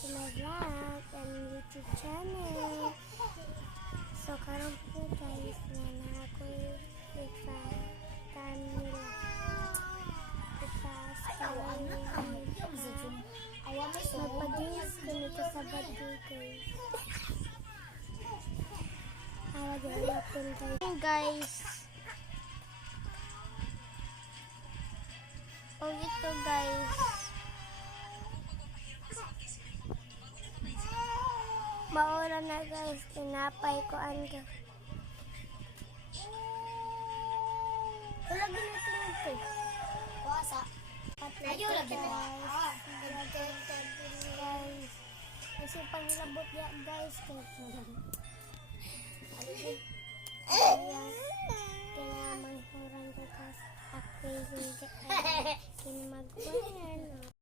to my vlog and YouTube channel. So karon po guys na ako ipa-tan nila. Magpag-inis kami sa birthday guys. Awag-awapin guys. O ito guys. Maura na guys, tinapay ko ando. Wala ginitingin ko. Kuasa. Ayo lagi na. Guys. Kasi panglabot ya guys. Kaya kailangan manghuran ko kasi ako hindi magbayan.